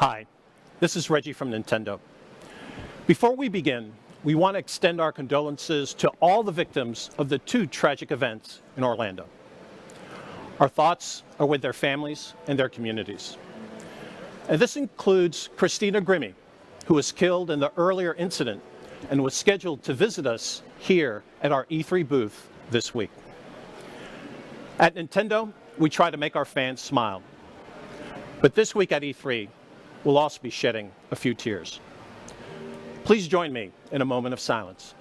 Hi, this is Reggie from Nintendo. Before we begin, we want to extend our condolences to all the victims of the two tragic events in Orlando. Our thoughts are with their families and their communities. And this includes Christina Grimmie, who was killed in the earlier incident and was scheduled to visit us here at our E3 booth this week. At Nintendo, we try to make our fans smile. But this week at E3, we'll also be shedding a few tears. Please join me in a moment of silence.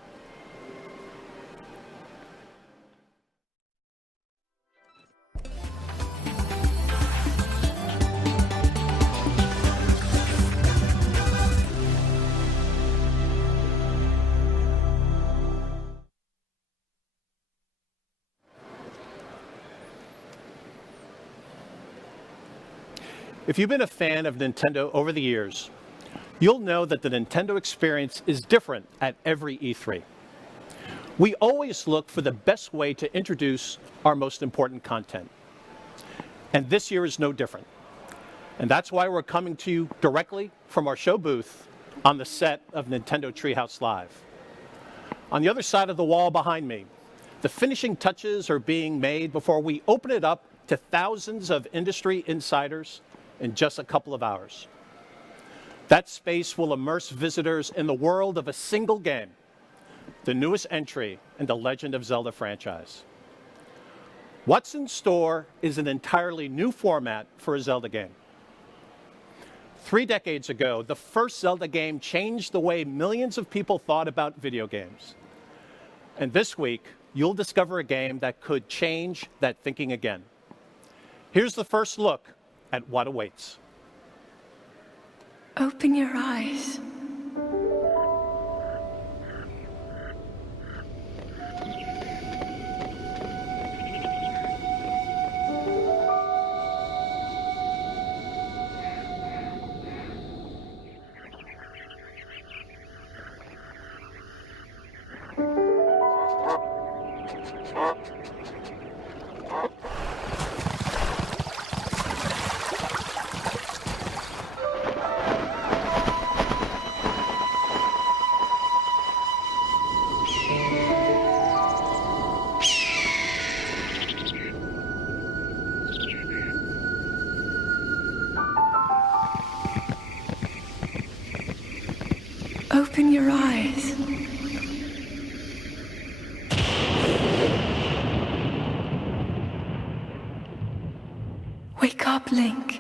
If you've been a fan of Nintendo over the years, you'll know that the Nintendo experience is different at every E3. We always look for the best way to introduce our most important content. And this year is no different. And that's why we're coming to you directly from our show booth on the set of Nintendo Treehouse Live. On the other side of the wall behind me, the finishing touches are being made before we open it up to thousands of industry insiders in just a couple of hours. That space will immerse visitors in the world of a single game, the newest entry in the Legend of Zelda franchise. What's in store is an entirely new format for a Zelda game. 3 decades ago, the first Zelda game changed the way millions of people thought about video games. And this week, you'll discover a game that could change that thinking again. Here's the first look at what awaits. Open your eyes. Open your eyes. Wake up, Link.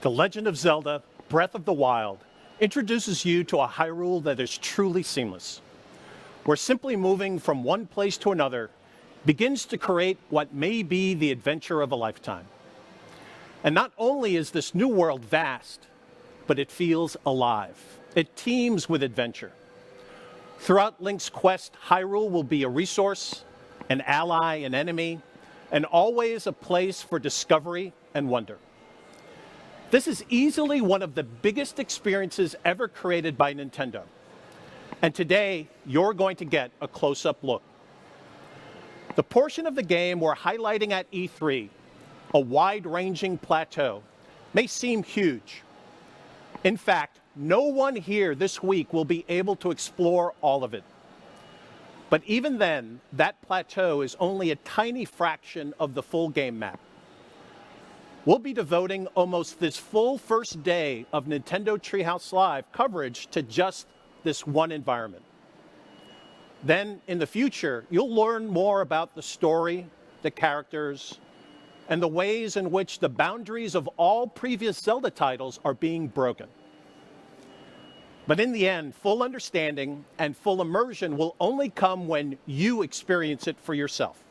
The Legend of Zelda, Breath of the Wild, introduces you to a Hyrule that is truly seamless, where simply moving from one place to another begins to create what may be the adventure of a lifetime. And not only is this new world vast, but it feels alive. It teems with adventure. Throughout Link's quest, Hyrule will be a resource, an ally, an enemy, and always a place for discovery and wonder. This is easily one of the biggest experiences ever created by Nintendo. And today, you're going to get a close-up look. The portion of the game we're highlighting at E3, a wide-ranging plateau, may seem huge. In fact, no one here this week will be able to explore all of it. But even then, that plateau is only a tiny fraction of the full game map. We'll be devoting almost this full first day of Nintendo Treehouse Live coverage to just this one environment. Then, in the future, you'll learn more about the story, the characters, and the ways in which the boundaries of all previous Zelda titles are being broken. But in the end, full understanding and full immersion will only come when you experience it for yourself.